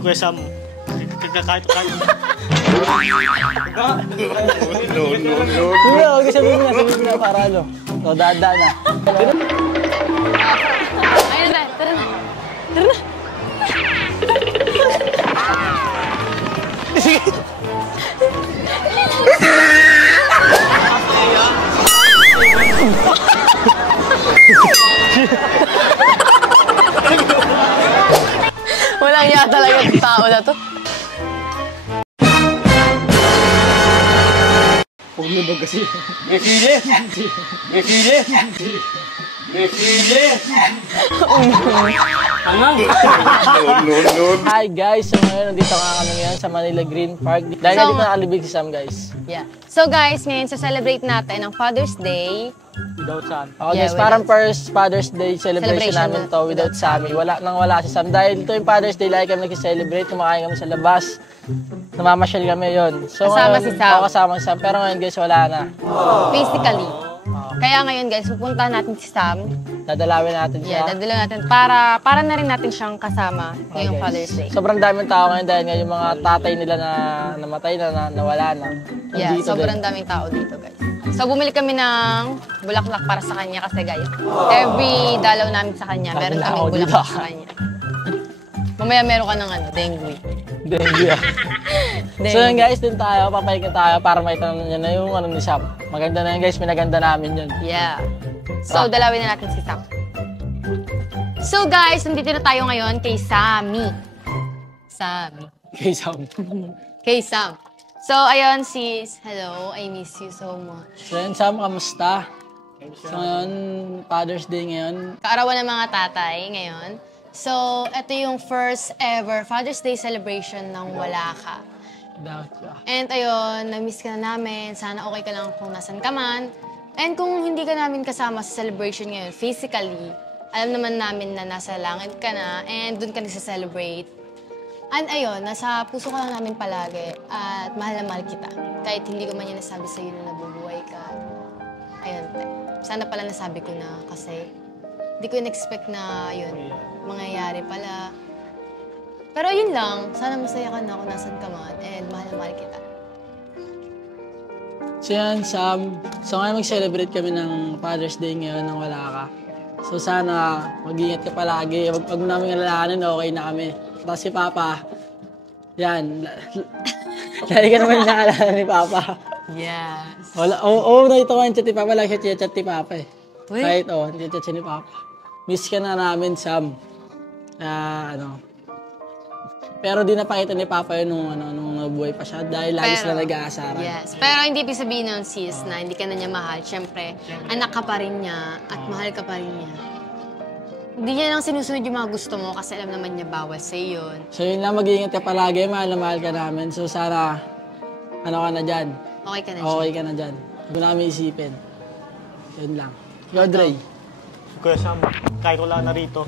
Kuya Sam, kahit... No. Hindi, sabihin mo na para ano. O, daan na. Ayun na, tara na. Tara na. Sige. Walang iya talaga yung tao na to. Puglubog kasi. May fili! No. Hi guys, so ngayon nandito nga kami ngayon sa Manila Green Park. Dahil dito nakalibig si Sam guys. Yeah. So guys, ngayon sa-celebrate natin ang Father's Day. Without Sam. Okay guys, parang first Father's Day celebration namin to without Sammy. Wala si Sam. Dahil ito yung Father's Day, lagi kami nag-celebrate, kumakain kami sa labas. Namamasyal kami yun. So, kasama si Sam. Kasama si Sam. Pero ngayon guys, wala na. Physically. Kaya ngayon guys, pupuntahan natin si Sam. Dadalawin natin siya. Yeah, dadalawin natin para na rin natin siyang kasama ngayong Father's Day. Sobrang daming tao ngayon dahil nga yung mga tatay nila na namatay na nawala na. Yeah, sobrang daming tao dito guys. So bumili kami ng bulaklak para sa kanya kasi guys, every dalaw namin sa kanya, meron kaming bulaklak sa kanya. Mamaya meron ka ng dengue. Dengue. So yun guys, dun tayo, papahinga tayo para makita nyo na yung ni Sam. Maganda na yun guys, minaganda namin yun. Yeah. So dalawin na natin si Sam. So guys, nandito na tayo ngayon kay Sammy. Kay Sam. Kay Sam. So ayun sis, hello, I miss you so much. So yun Sam, kamusta? So ngayon, Father's Day ngayon. Kaarawan ng mga tatay ngayon. So, ito yung first ever Father's Day celebration ng wala ka. And ayun, na-miss ka na namin. Sana okay ka lang kung nasan ka man. And kung hindi ka namin kasama sa celebration ngayon, physically, alam naman namin na nasa langit ka na and dun ka nagsa-celebrate. And ayun, nasa puso ka lang namin palagi at mahal na mahal kita. Kahit hindi ko man yan nasabi sa'yo na nabubuhay ka. Ayun, sana pala nasabi ko na kasi hindi ko in-expect na yun, mangyayari pala. Pero yun lang, sana masaya ka na kung nasan ka man and mahal na mahal kita. So yan, Sam. So ngayon mag-celebrate kami ng Father's Day ngayon nang wala ka. So sana mag-ingat ka palagi. Huwag mo namin alalahanin, okay na kami. Tapos si Papa, yan. Lagi ka naman nakaalala ni Papa. Yes. Oo, nakita ko yung chat ni Papa. Lagi siya chat ni Papa eh. Kahit chat siya ni Papa. Miss ka na namin, Sam. Pero di napakita ni Papa yun nung nabuhay pa siya dahil lagi sila nag-aasaran. Yes. Pero hindi ibig sabihin nun, sis, na hindi ka na niya mahal. Siyempre, anak ka pa rin niya at mahal ka pa rin niya. Hindi niya lang sinusunod yung mga gusto mo kasi alam naman niya bawal sa'yo yun. So yun lang, mag-iingat ka palagi. Mahal na mahal ka namin. So sana, ka na dyan. Okay ka na Okay ka na dyan. Huwag namin isipin. Yun lang. Yo, Dre. Kuya Sam, kahit wala na rito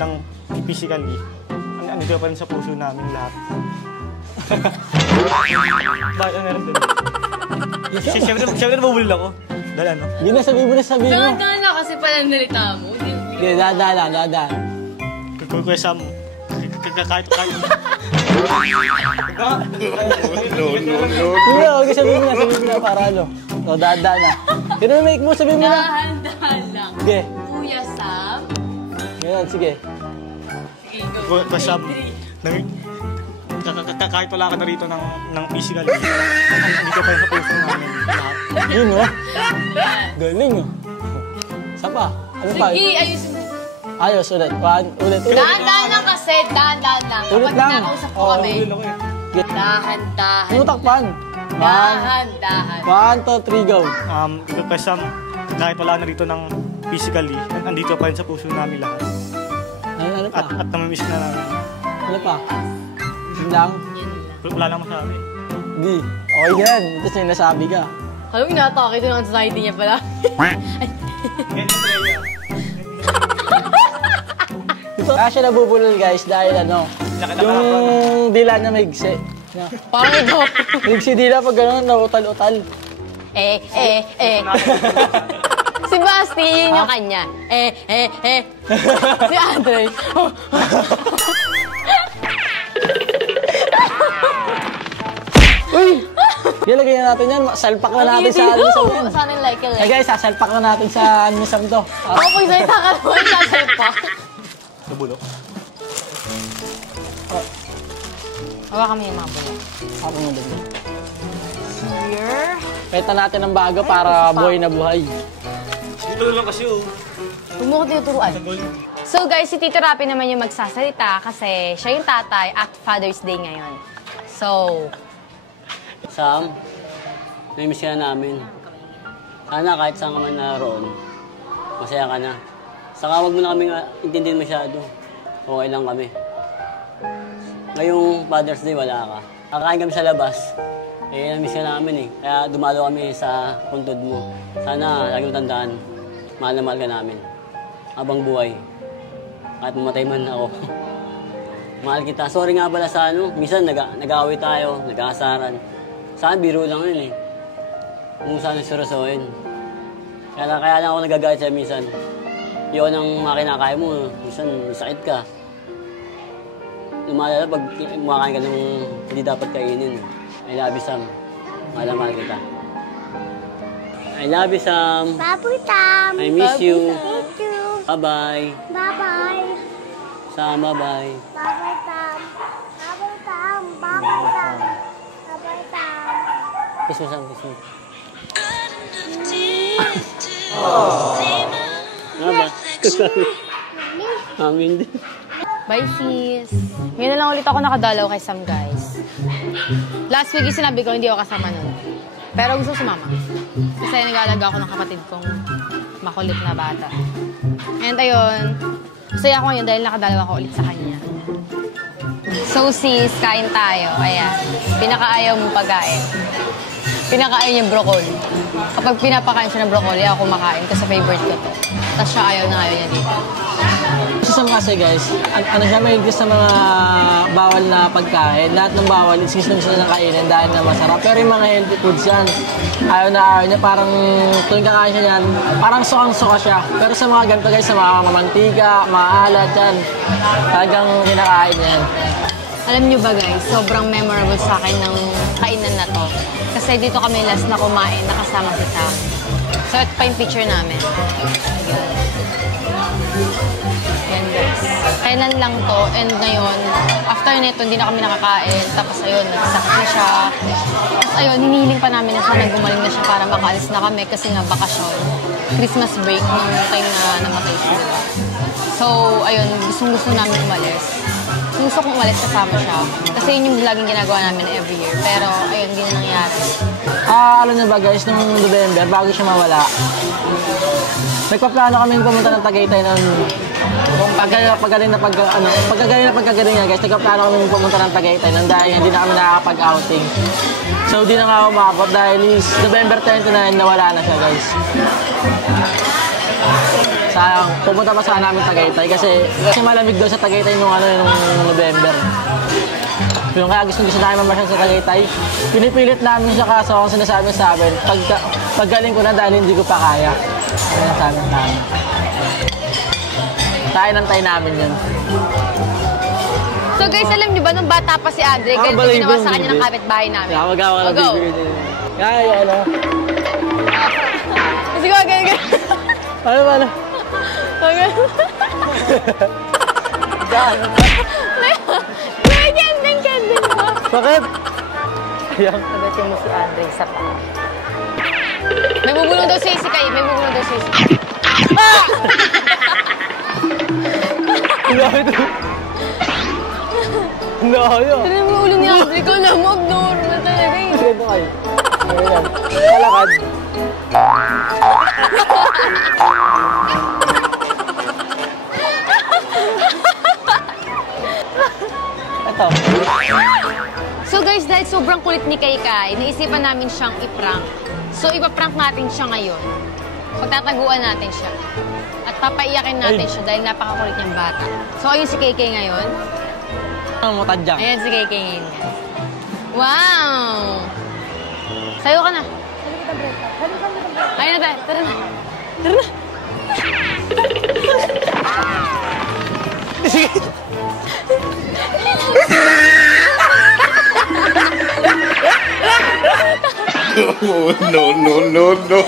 ng physically, andito pa rin sa puso namin lahat. Bakit ano meron doon? Siyempre nabubulol ako. Dahil ano? Hindi na, sabihin mo. Dahan-dahan na kasi pala nalita mo. Hindi, dahan. Kuya Sam, kahit... No. Hindi, okay, sabihin mo na para ano. O, dahan na. Sino make mo, sabihin mo na. Dahan-dahan lang. Sige. Kuya Sam. Ngayon, sige. Kuya Sam, kahit wala ka na rito ng physically, andito pa rin sa puso namin lahat. Yun, oh. Galing, oh. Isa pa. Ano pa? Sige, ayusin mo. Ayos, ulit. Ulit. Dahan-dahan lang kasi, dahan-dahan lang. Ulit Kapag lang. kinakausap ko kami, dahan-dahan. Ano takpan? Dahan-dahan. 1, 2, 3, go. Kuya Sam, kahit wala na rito ng physically, andito pa rin sa puso namin lahat. Ano pa? At namimiss na namin. Ano pa? Yun lang? Wala lang masabi. Hindi. Okay yan. Tapos may nasabi ka. Alam mo, inatake ito ng anxiety niya pala. Kaya siya nabubulol guys dahil yung dila na maigsi. Parang ito. Maigsi dila pag gano'n, nautal-utal. Si Basti, yun yung kanya. Si Andre. Ilagay na natin yan. Salpak na natin sa almusal yan. Sana like it. Hey guys, sasalpak na natin sa almusal to. Ako kung salita ka naman, sasalpak. Nabulok. Hawa kami yung mga bulok. Ako mo din. Here. Peta natin ang bago para buhay na buhay. Dito lang kasi oh. Huwag mo ko tinuturuan. So guys, si Tito Rapi naman yung magsasalita kasi siya yung tatay at Father's Day ngayon. So, Sam, namimiss ka na namin. Sana kahit saan ka man naroon, masaya ka na. Saka huwag mo na kami intindihin masyado. Okay lang kami. Ngayong Father's Day, wala ka. Kakain kami sa labas. Namimiss ka namin eh. Kaya dumalo kami sa puntod mo. Sana lagi mo tandaan, mahal na mahal ka namin. Habang buhay. Kahit mamatay man ako. Mahal kita. Sorry nga pala sa minsan nag-aaway tayo, nag-aasaran. Saan biro lang yun eh. Kung saan seryosohin. Kaya lang ako nagagalit sa'yo minsan. Yun ang makinakaya mo. Minsan masakit ka. Lumalala pag kumakain ka ng hindi dapat kainin. I love you, Sam. Mahal na mahal kita. I love you, Sam. Baboy Tam. I miss you. Thank you. Bye-bye. Bye-bye. Sam, bye-bye. Baboy Tam. Baboy Tam. Baboy Tam. Baboy Tam. Kiss mo, Sam. Kiss mo. Nga ba? Amin din. bye sis. Ngayon na lang ulit ako nakadalaw kay Sam, guys. Last week yung sinabi ko, hindi ako kasama nun. Pero gusto sumama. Kasi nag-aalaga ako ng kapatid kong makulit na bata. And ayun, masaya ako ngayon dahil nakadalaw ako ulit sa kanya. So sis, kain tayo. Ayan. Pinakaayaw mong pagkain. Pinakaayaw niya broccoli. Kapag pinapakain siya ng broccoli, ako kumakain kasi favorite ko to. Tapos siya ayaw na ayaw niya dito. Sa Sam kasi guys, ano siya may gusto sa mga bawal na pagkain. Lahat ng bawal, gusto nila kainin dahil na masarap. Pero yung mga healthy foods yan, ayaw niya. Parang tuwing kakain siya yan, parang sukang-suka siya. Pero sa mga ganito guys, sa mga mantika, maalat yan, talagang kinakain yan. Alam niyo ba guys, sobrang memorable sa akin ng kainan na to. Kasi dito kami last na kumain, nakasama si Sam. So ito pa yung picture namin. Yan guys. Kailan lang to, and ngayon, after nito, hindi na kami nakakain. Tapos ayun, nagsakit na siya. Tapos ayun, hinihiling pa namin na sana gumaling na siya para makaalis na kami kasi nga bakasyon. Christmas break nung time na namatay siya. So ayun, gustong-gusto namin umalis. Gusto kong umalis kasama siya. Kasi yun yung laging ginagawa namin every year. Pero ayun, hindi na nangyari. Alam niyo ba guys, nung November, bago siya mawala, nagpaplano kami pumunta ng Tagaytay ng pagkagaling na niya guys, nagpaplano kami pumunta ng Tagaytay nang dahil hindi na kami nakakapag-outing. So di na nga umabot dahil is November 29 nawala na siya guys. Sayang, pumunta pa sana namin Tagaytay kasi malamig doon sa Tagaytay nung November. Yung kaya gusto namin mamasyal sa Tagaytay, pinipilit namin siya kaso kung sinasabi sa amin, paggaling ko na dahil hindi ko pa kaya. Kaya nasabi namin. Tayo namin yun. So guys, alam niyo ba, nung bata pa si Andre, ganito ginawa sa kanya ng kapitbahay namin. Magawa ka Go! Kaya yun, ano? Sige, ganyan. Ano? Kending mo. Bakit? Ayan. Pagdating mo si Andre sa pa. May bubulong daw sisi kayo. May bubulong daw sisi. Bakit? Nakaya. Tara mo ulo ni Andre ko na mag-door na talaga eh. Sige ba kayo? Ayan. Kalakad. Ito. So guys, dahil sobrang kulit ni Kaykay, naisipan namin siyang i-prank. So ipaprank natin siya ngayon. Pagtataguan natin siya. At papaiyakin natin siya dahil napakakulit niyang bata. So ayun si Kaykay ngayon. Ang matadyang. Ayan si Kaykay ngayon. Wow! Sayo ka na. Ayun na tayo. Tara na. Tara na. Sige. No, no, no, no.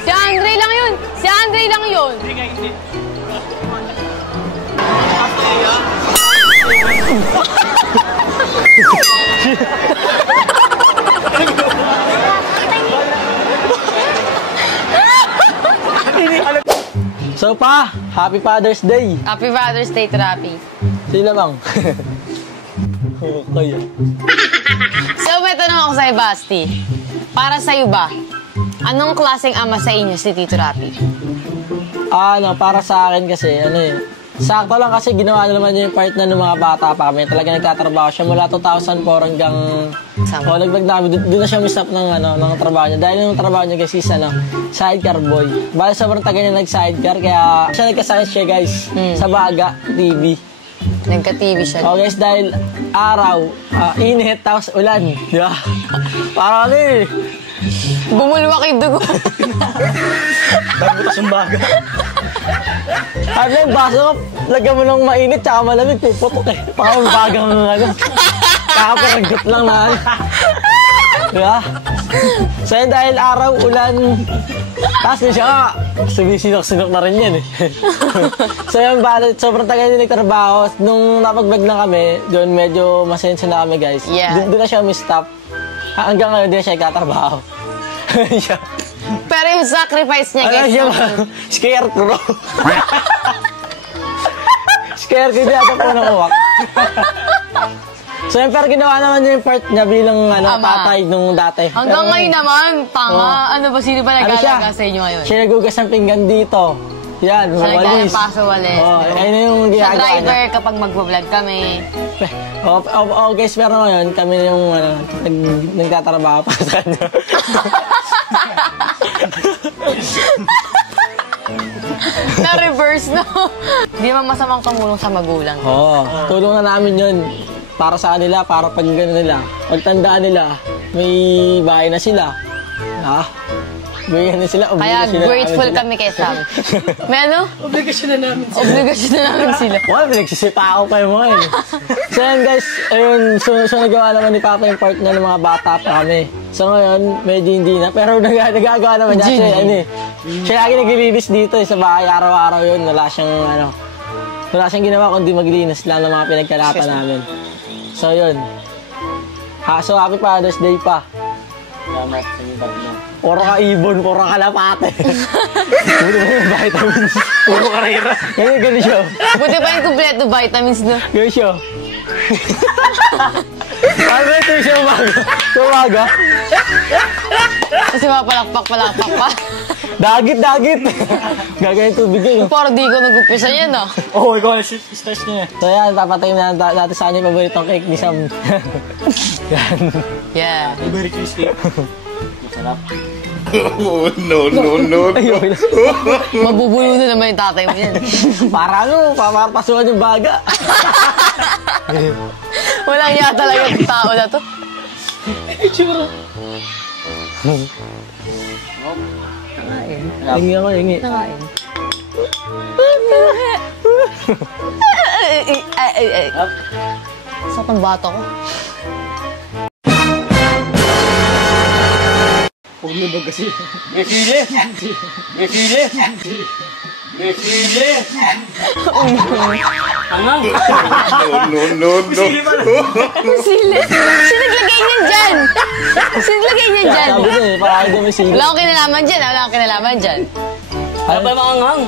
Si Andre lang yun! Si Andre lang yun! So pa, Happy Father's Day. Happy Father's Day, Trappy. Sila bang? Okay. So, may tanong ako sa'yo, Basti. Para sa'yo ba, anong klaseng ama sa inyo si Tito Rapi? Para sa akin kasi, sakto lang kasi ginawa na naman niya yung part na ng mga bata pa kami. Talaga nagtatrabaho siya mula 2004 hanggang... naglag namin. Doon na siya misap ng trabaho niya. Dahil yung trabaho niya guys is sidecar boy. Bale sobrang tagal niya nag-sidecar kaya siya nagka-science siya guys. Sa Baga TV. Nagka-TV siya. Oh guys, dahil araw, init, tapos ulan. Di ba? Parang Bumulwak yung dugo. Nagbutas yung baga. Sabi na yung baso ko, lagyan mo ng mainit tsaka malamig, puputok eh. Parang bagang kakaparagot lang na. Diba? So yun, dahil araw, ulan, tapos na siya, sumisinok-sinok na rin yan eh. So yun, sobrang tagal din nagtrabaho. Nung napag-vlog na kami, doon medyo masensya na kami guys. Yeah. Doon na siya umistop. Hanggang ngayon, din na siya katrabaho. Pero yung sacrifice niya, guys. Scarecrow. Scarecrow din ata po nakuha. So yun, pero ginawa naman niya yung part niya bilang tatay nung dati. Hanggang pero, ngayon naman, tanga. Ano ba, sino ba nag-alaga sa inyo ngayon? Siya nagugas ng pinggan dito. Yan, Siya walis. nagkalapaso walis. Ayun na yung Sa ginagawa driver niya. kapag mag-vlog kami. Guys, pero ngayon, kami na yung nagtatrabaho pa sa kanya. Na-reverse, no? Di ba masamang tumulong sa magulang? Tulong na namin yun. Para sa kanila, para pag gano'n nila. Pagtandaan nila, may bahay na sila. Bigyan na sila. Kaya grateful kami kay Sam. May ano? Obligasyon na namin sila. Obligasyon na namin sila. Pinagsisita ako kayo mo eh. So yan guys, ayun, so nagawa naman ni Papa yung part na ng mga bata pa kami. So ngayon, medyo hindi na. Pero nagagawa naman niya siya, siya lagi naglilinis dito sa bahay, araw-araw yun. Wala siyang ginawa kundi maglinis lang ng mga pinagkalapan namin. So yun. So happy Father's Day pa. Salamat sa inyo tatlo. Puro ka ibon, puro ka kalapate. Puro ka vitamins. Puro ka rera. Ganyan siya. Buti pa yung kompleto vitamins, no? Ganyan siya. Ano ito siya umaga? Kasi mapalakpak pa. Dagit. Gagawin tubig yun. Parang di ko nag-upisa yan, no? Oo, ikaw ang stress niya. So yan, papatayin na natin sa kanya yung paboritong cake ni Sam. Yan. Yeah. Very crispy. Masarap. Oh, no, no, no, no. Mabubulo na naman yung tatay mo yan. Para papapasukan yung baga. Walang iya talaga yung tao na to. Hingi ako, hingi. Sa pambato ko. Huwag lubog kasi. May sili! Angang! No, no, no. Sila. Sino naglagay niyan dyan? Sino naglagay niyan dyan? Sabi ko para kayo may sili. Wala akong kinalaman dyan. Ano ba yung mga angang?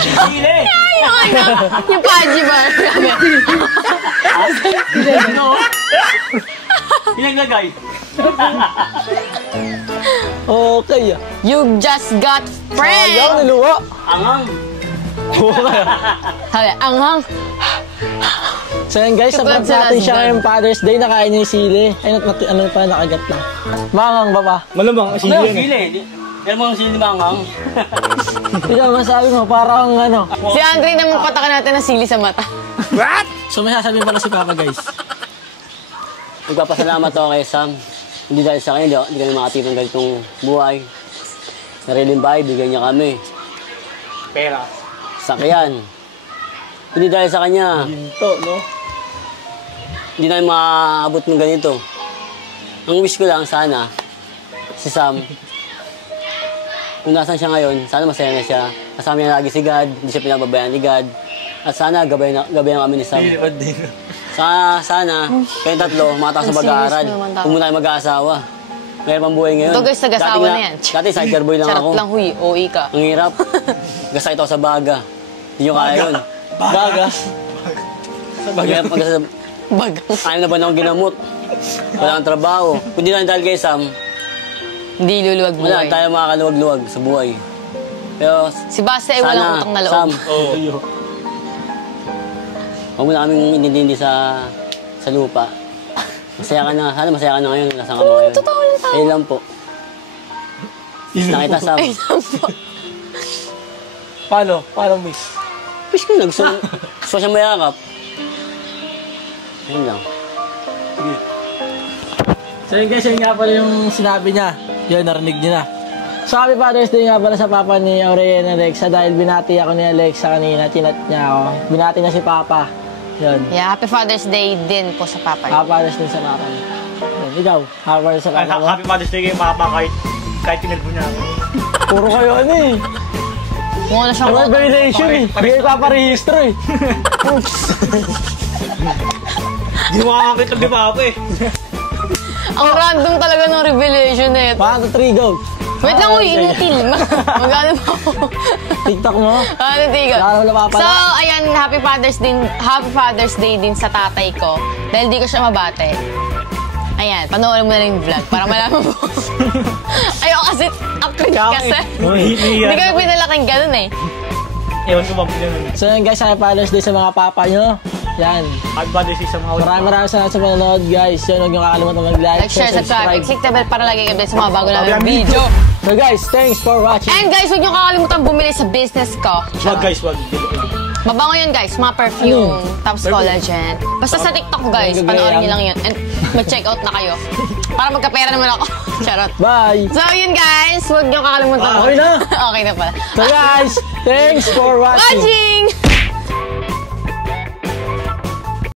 Sili! Yung ano, yung paji ba? Pinaglagay. Okay. You just got Ayaw, pranked! niluwa. Angang! Sabi, anghang. So yan guys, support Congrats sa natin siya husband. ngayong Father's Day. Nakain niya yung sili. Ay, ano pa, nakagat lang. Mangang ba pa? Malamang, sili Ano yan yung sili? Meron mo ang sili mga angang? Ikaw, masabi mo, parang Si Andre naman patakan natin ng sili sa mata. So may sasabihin pala si Papa guys. Nagpapasalamat ako kay Sam. Hindi dahil sa kanya, hindi kami makatip ng ganitong buhay. Sariling bahay, bigyan niya kami. Pera. sakyan. Hindi dahil sa kanya, Ginto, no? hindi na maabot ng ganito. Ang wish ko lang sana, si Sam, kung nasan siya ngayon, sana masaya na siya. Kasama niya lagi si God, hindi siya pinababayaan ni God. At sana gabayan kami ni Sam. Sana, kayong tatlo, makataas sa Ang pag-aaral. serious naman tao. Huwag mo tayo mag-aasawa. Mayroon pang buhay ngayon. Ito guys, nag-asawa na yan. Dati sidecar boy lang Charot ako. lang, huy. OA ka. Ang hirap. Gasay ito sa baga. Hindi nyo kaya yun. Baga. Hirap mag-asa. Bagang. Ayaw na ba na akong ginamot? Wala akong trabaho. Kung di lang dahil kay Sam, Hindi luluwag mo. wala tayo makakaluwag-luwag sa buhay. Pero Si Basta ay walang utang na loob. Sam, huwag mo na kaming inintindi sa lupa. Masaya ka na. Sana masaya ka na ngayon. Nasaan ka mo ngayon? Totoo lang tao. Ayun lang po. Nakita Sam. Ay, sampo. Paano? Paano, miss? Wish ko gusto siya mayakap. Ayun lang. So yun guys, yun nga pala yung sinabi niya. Yun, narinig niyo na. So happy Father's Day nga pala sa papa ni Aurelian and Alexa dahil binati ako ni Alexa kanina, chinat niya ako. Binati niya si Papa. Yun. Yeah, happy Father's Day din po sa papa. Happy Father's Day sa papa niya. Yun, ikaw, happy Father's Day sa papa mo. Happy Mother's Day kay Papa kahit tinelbo niya ako. Puro kayo ano eh. Kung ano siyang Ano utang. relation eh. Hindi kayo paparehistro eh. Di mo makakakita ni Papa eh. Ang random talaga ng revelation eh. 1, 2, 3, go. Wait lang, uy, inutil. Magano pa ako. TikTok mo. Ano, tigo. Lalo na papa So, na. ayan, happy Father's Day din sa tatay ko. Dahil di ko siya mabate. Ayan, panoorin mo na lang yung vlog para malaman mo. Ayoko kasi, akrit kasi. Hindi kami pinalaking ganun eh. Ewan ko ba ganun. So yun guys, happy Father's Day sa mga papa nyo. Yan. Happy Mother's Day sa mga Maraming salamat sa panonood guys. Yun, huwag nyo kakalimutan mag-like, Like, share, subscribe. Click the bell para lagi kayo sa mga bago namin video. So guys, thanks for watching. And guys, huwag nyo kakalimutan bumili sa business ko. Wag guys, wag. Mabango yun guys, mga perfume, tapos collagen. Basta sa TikTok guys, panoorin nyo lang yun. And mag-check out na kayo. Para magkapera naman ako. Charot. Bye. So yun guys, huwag nyo kakalimutan. Okay na. Okay na pala. So guys, thanks for watching. Watching!